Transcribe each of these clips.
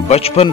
55,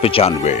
95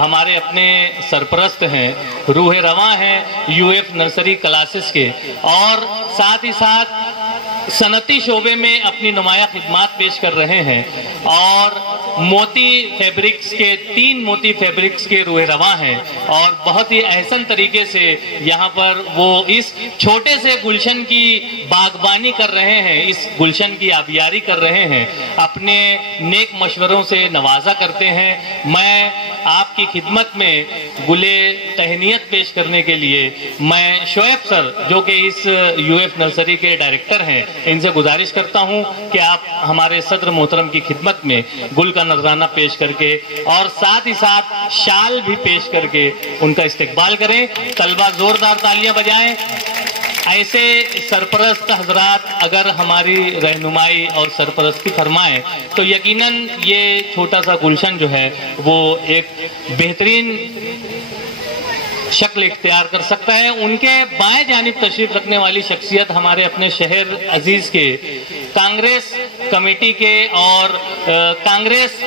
ہمارے اپنے سرپرست ہیں، روح رواں ہیں UF نرسری کلاسز کے، اور ساتھ ہی ساتھ صنعتی شعبے میں اپنی نمایاں خدمات پیش کر رہے ہیں، اور موتی فیبرکس کے 3 موتی فیبرکس کے روح رواں ہیں، اور بہت ہی احسن طریقے سے یہاں پر وہ اس چھوٹے سے گلشن کی باغبانی کر رہے ہیں، اس گلشن کی آبیاری کر رہے ہیں، اپنے نیک مشوروں سے نوازا کرتے ہیں۔ میں آپ کی خدمت میں گلے تہنیت پیش کرنے کے لیے میں شعیب سر جو کہ اس UF نرسری کے ڈائریکٹر ہیں، ان سے گزارش کرتا ہوں کہ آپ ہمارے صدر محترم کی خدمت میں گل کا نذرانہ پیش کر کے اور ساتھ ہی ساتھ شال بھی پیش کر کے ان کا استقبال کریں۔ طلبہ زوردار تالیاں بجائیں۔ ایسے سرپرست حضرات اگر ہماری رہنمائی اور سرپرستی فرمائیں تو یقیناً یہ چھوٹا سا گلشن جو ہے وہ ایک بہترین شکل اختیار کر سکتا ہے۔ ان کے بائیں جانب تشریف رکھنے والی شخصیت ہمارے اپنے شہر عزیز کے کانگریس کمیٹی کے اور کانگریس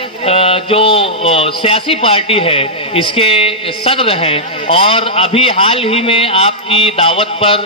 جو سیاسی پارٹی ہے اس کے صدر ہیں، اور ابھی حال ہی میں آپ کی دعوت پر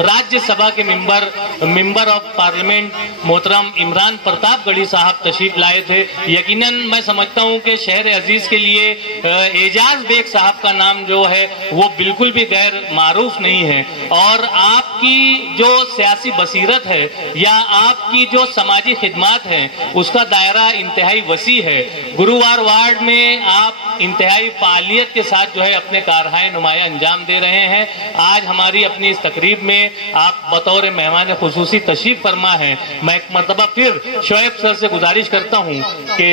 راجیہ سبھا کے ممبر آف پارلیمنٹ محترم عمران پرتاپ گڑھی صاحب تشریف لائے تھے۔ یقیناً میں سمجھتا ہوں کہ شہر عزیز کے لیے اعجاز بیگ صاحب کا نام جو ہے وہ بالکل بھی غیر معروف نہیں ہے، اور آپ کی جو سیاسی بصیرت ہے یا آپ کی جو سماجی خدمات ہیں اس کا دائرہ انتہائی وسیع ہے۔ گرووار وارڈ میں آپ انتہائی فعالیت کے ساتھ جو ہے اپنے کارہائے نمایاں انجام دے رہے ہیں۔ آج ہماری اپنی اس تقریب میں آپ بطور مہمان خصوصی تشریف فرما ہیں۔ میں ایک مرتبہ پھر شعیب سر سے گزارش کرتا ہوں کہ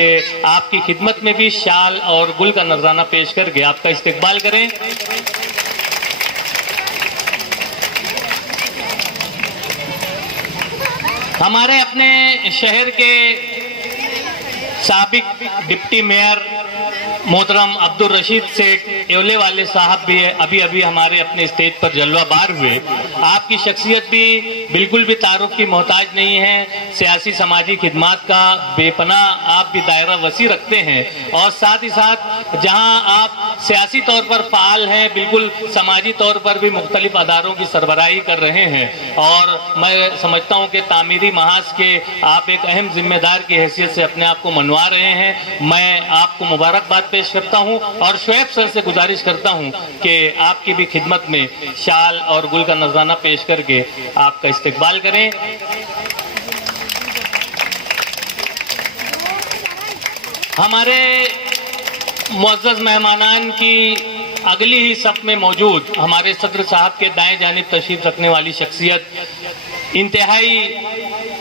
آپ کی خدمت میں بھی شال اور گل کا نذرانہ پیش کر کے آپ کا استقبال کریں۔ ہمارے اپنے شہر کے سابق ڈپٹی میئر محترم عبدالرشید سیٹھ ایولے والے صاحب بھی ابھی ہمارے اپنے اسٹیج پر جلوہ بار ہوئے۔ آپ کی شخصیت بھی بالکل بھی تعارف کی محتاج نہیں ہے، سیاسی سماجی خدمات کا بے پناہ آپ بھی دائرہ وسیع رکھتے ہیں، اور ساتھ ہی ساتھ جہاں آپ سیاسی طور پر فعال ہیں بالکل سماجی طور پر بھی مختلف اداروں کی سربراہی کر رہے ہیں، اور میں سمجھتا ہوں کہ تعمیری محاذ کے آپ ایک اہم ذمہ دار کی حیثیت سے اپنے آپ کو منوا رہے ہیں۔ میں آپ کو مبارکباد پیش کرتا ہوں اور شعیب سر سے گزارش کرتا ہوں کہ آپ کی بھی خدمت میں شال اور گل کا نذرانہ پیش کر کے آپ کا استقبال کریں۔ ہمارے معزز مہمانان کی اگلی ہی صف میں موجود ہمارے صدر صاحب کے دائیں جانب تشریف رکھنے والی شخصیت انتہائی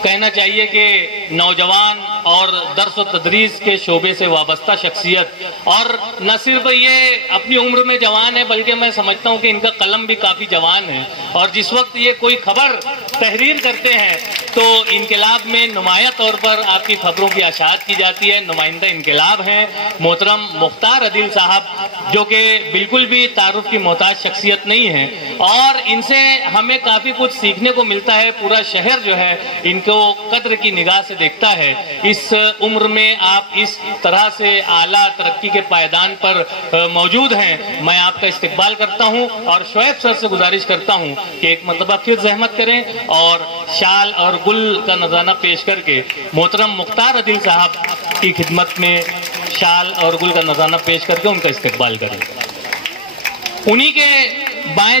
کہنا چاہیے کہ نوجوان اور درس و تدریس کے شعبے سے وابستہ شخصیت، اور نہ صرف یہ اپنی عمر میں جوان ہے بلکہ میں سمجھتا ہوں کہ ان کا قلم بھی کافی جوان ہے، اور جس وقت یہ کوئی خبر تحریر کرتے ہیں تو انقلاب میں نمایاں طور پر آپ کی خبروں کی اشاعت کی جاتی ہے۔ نمائندہ انقلاب ہیں محترم مختار عدیل صاحب جو کہ بالکل بھی تعارف کی محتاج شخصیت نہیں ہے، اور ان سے ہمیں کافی کچھ سیکھنے کو ملتا ہے۔ پورا شہر جو ہے ان کو قدر کی نگاہ سے دیکھتا ہے۔ اس عمر میں آپ اس طرح سے اعلیٰ ترقی کے پائیدان پر موجود ہیں، میں آپ کا استقبال کرتا ہوں اور شعیب سر سے گزارش کرتا ہوں کہ ایک مرتبہ پھر زحمت کریں اور شال اور گل کا نذرانہ پیش کر کے محترم مختار عدیل صاحب کی خدمت میں شال اور گل کا نذرانہ پیش کر کے ان کا استقبال کریں۔ انہی کے دائیں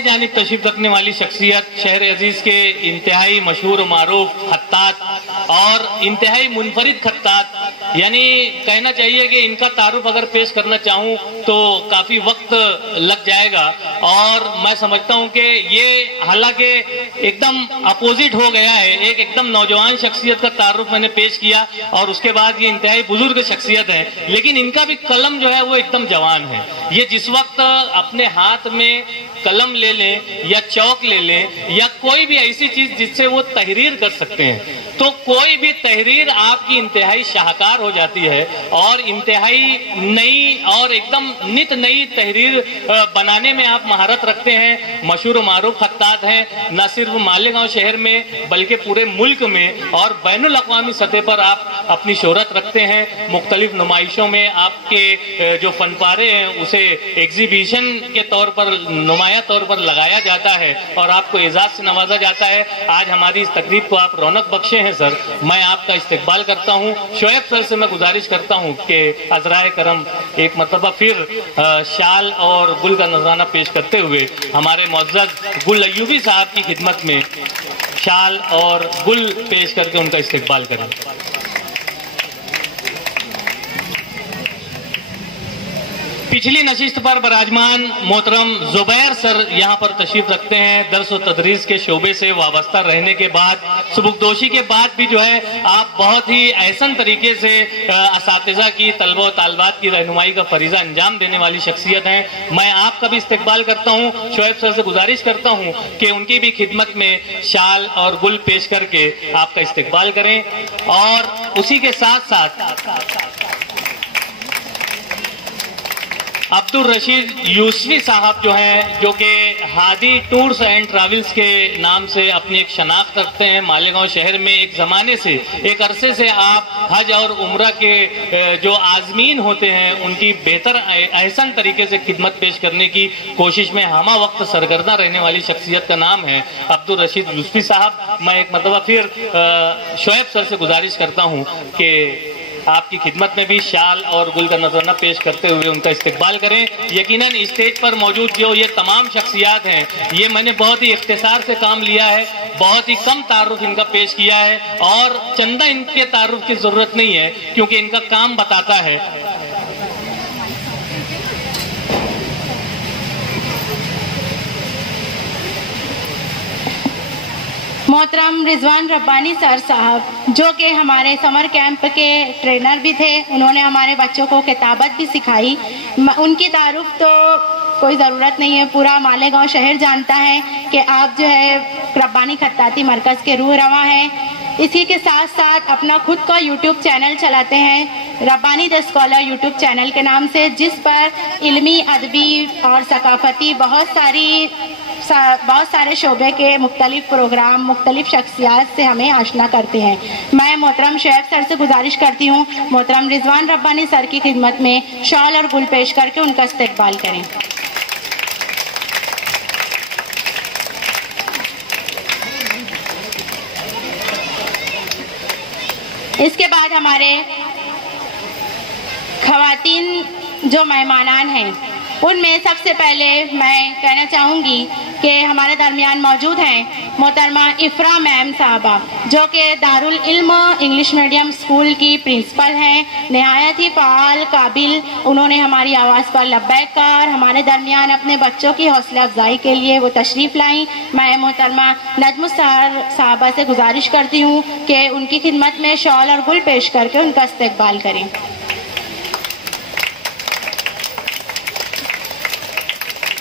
جانب تشریف رکھنے والی شخصیت شہر عزیز کے انتہائی مشہور و معروف خطاط اور انتہائی منفرد خطاط، یعنی کہنا چاہیے کہ ان کا تعارف اگر پیش کرنا چاہوں تو کافی وقت لگ جائے گا، اور میں سمجھتا ہوں کہ یہ حالانکہ ایک دم اپوزٹ ہو گیا ہے، ایک دم نوجوان شخصیت کا تعارف میں نے پیش کیا اور اس کے بعد یہ انتہائی بزرگ شخصیت ہے، لیکن ان کا بھی قلم جو ہے وہ ایک دم جوان ہے۔ یہ جس وقت اپنے ہاتھ میں قلم لے لیں یا چوک لے لیں یا کوئی بھی ایسی چیز جس سے وہ تحریر کر سکتے ہیں تو کوئی بھی تحریر آپ کی انتہائی شاہکار ہو جاتی ہے اور انتہائی نئی اور ایک دم نت نئی تحریر بنانے میں آپ مہارت رکھتے ہیں. مشہور و معروف خطاط ہیں نہ صرف مالیگاؤں شہر میں بلکہ پورے ملک میں اور بین الاقوامی سطح پر آپ اپنی شہرت رکھتے ہیں. مختلف نمائشوں میں آپ کے جو فن پارے ہیں اسے ایگزیبیشن کے طور پر نمایاں طور پر لگایا جاتا ہے اور آپ کو اعزاز سے نوازا جاتا ہے. آج ہماری اس تقریب کو آپ رونق بخشے ہیں سر. میں آپ کا استقبال کرتا ہوں. شعیب سر سے میں گزارش کرتا ہوں کہ عذرائے کرم ایک مرتبہ پھر شال اور گل کا نذرانہ پیش کرتے ہوئے ہمارے معزز گل ایوبی صاحب کی خدمت میں شال اور گل پیش کر کے ان کا استقبال کریں. پچھلی نشست پر براجمان محترم زبیر سر یہاں پر تشریف رکھتے ہیں. درس و تدریس کے شعبے سے وابستہ رہنے کے بعد سبکدوشی کے بعد بھی جو ہے آپ بہت ہی احسن طریقے سے اساتذہ کی طلبہ و طالبات کی رہنمائی کا فریضہ انجام دینے والی شخصیت ہیں. میں آپ کا بھی استقبال کرتا ہوں. شعیب سر سے گزارش کرتا ہوں کہ ان کی بھی خدمت میں شال اور گل پیش کر کے آپ کا استقبال کریں. اور اسی کے ساتھ ساتھ عبد الرشید یوسفی صاحب جو ہیں جو کہ ہادی ٹورز اینڈ ٹریولز کے نام سے اپنی ایک شناخت رکھتے ہیں. مالیگاؤں شہر میں ایک زمانے سے ایک عرصے سے آپ حج اور عمرہ کے جو عازمین ہوتے ہیں ان کی بہتر احسن طریقے سے خدمت پیش کرنے کی کوشش میں ہمہ وقت سرگرداں رہنے والی شخصیت کا نام ہے عبد الرشید یوسفی صاحب. میں ایک مرتبہ پھر شعیب سر سے گزارش کرتا ہوں کہ آپ کی خدمت میں بھی شال اور گل کا نذرانہ پیش کرتے ہوئے ان کا استقبال کریں. یقیناً اسٹیج پر موجود جو یہ تمام شخصیات ہیں یہ میں نے بہت ہی اختصار سے کام لیا ہے, بہت ہی کم تعارف ان کا پیش کیا ہے اور چندہ ان کے تعارف کی ضرورت نہیں ہے کیونکہ ان کا کام بتاتا ہے. محترم رضوان ربانی سر صاحب جو کہ ہمارے سمر کیمپ کے ٹرینر بھی تھے, انہوں نے ہمارے بچوں کو کتابت بھی سکھائی. ان کی تعارف تو کوئی ضرورت نہیں ہے, پورا مالیگاؤں شہر جانتا ہے کہ آپ جو ہے ربانی خطاطی مرکز کے روح رواں ہیں. اسی کے ساتھ ساتھ اپنا خود کا یوٹیوب چینل چلاتے ہیں ربانی دا اسکالر یوٹیوب چینل کے نام سے, جس پر علمی, ادبی اور ثقافتی بہت سارے شعبے کے مختلف پروگرام مختلف شخصیات سے ہمیں آشنا کرتے ہیں. میں محترم شعیب سر سے گزارش کرتی ہوں محترم رضوان ربانی سر کی خدمت میں شال اور گل پیش کر کے ان کا استقبال کریں. اس کے بعد ہمارے خواتین جو مہمانان ہیں ان میں سب سے پہلے میں کہنا چاہوں گی کہ ہمارے درمیان موجود ہیں محترمہ افرا میم صاحبہ جو کہ دارالعلم انگلش میڈیم اسکول کی پرنسپل ہیں, نہایت ہی فعال قابل. انہوں نے ہماری آواز پر لبیک کہا اور ہمارے درمیان اپنے بچوں کی حوصلہ افزائی کے لیے وہ تشریف لائیں. میں محترمہ نجم السحر صاحبہ سے گزارش کرتی ہوں کہ ان کی خدمت میں شال اور گل پیش کر کے ان کا استقبال کریں.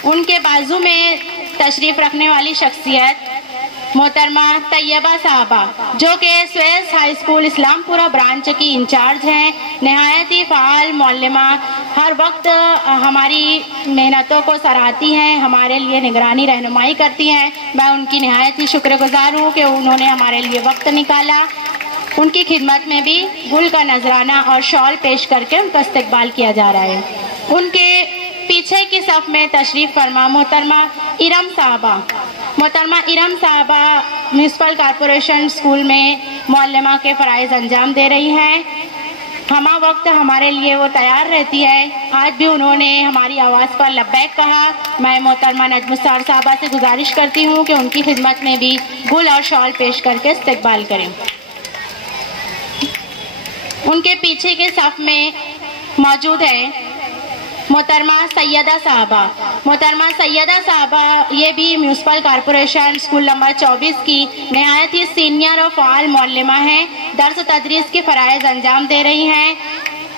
ان کے بازو میں تشریف رکھنے والی شخصیت محترمہ طیبہ صاحبہ جو کہ سویس ہائی اسکول اسلام پورہ برانچ کی انچارج ہیں, نہایت ہی فعال معلمہ, ہر وقت ہماری محنتوں کو سراہتی ہیں, ہمارے لیے نگرانی رہنمائی کرتی ہیں. میں ان کی نہایت ہی شکر گزار ہوں کہ انہوں نے ہمارے لیے وقت نکالا. ان کی خدمت میں بھی گل کا نذرانہ اور شال پیش کر کے ان کا استقبال کیا جا رہا ہے. ان کے پیچھے کی صف میں تشریف فرما محترمہ ارم صاحبہ. محترمہ ارم صاحبہ میونسپل کارپوریشن اسکول میں معلمہ کے فرائض انجام دے رہی ہیں. ہمہ وقت ہمارے لیے وہ تیار رہتی ہے. آج بھی انہوں نے ہماری آواز پر لبیک کہا. میں محترمہ نجم السحر صاحبہ سے گزارش کرتی ہوں کہ ان کی خدمت میں بھی گل اور شال پیش کر کے استقبال کریں. ان کے پیچھے کے صف میں موجود ہے محترمہ سیدہ صاحبہ. محترمہ سیدہ صاحبہ یہ بھی میونسپل کارپوریشن اسکول نمبر 24 کی نہایت ہی سینئر اور فعال معلمہ ہیں, درس و تدریس کے فرائض انجام دے رہی ہیں.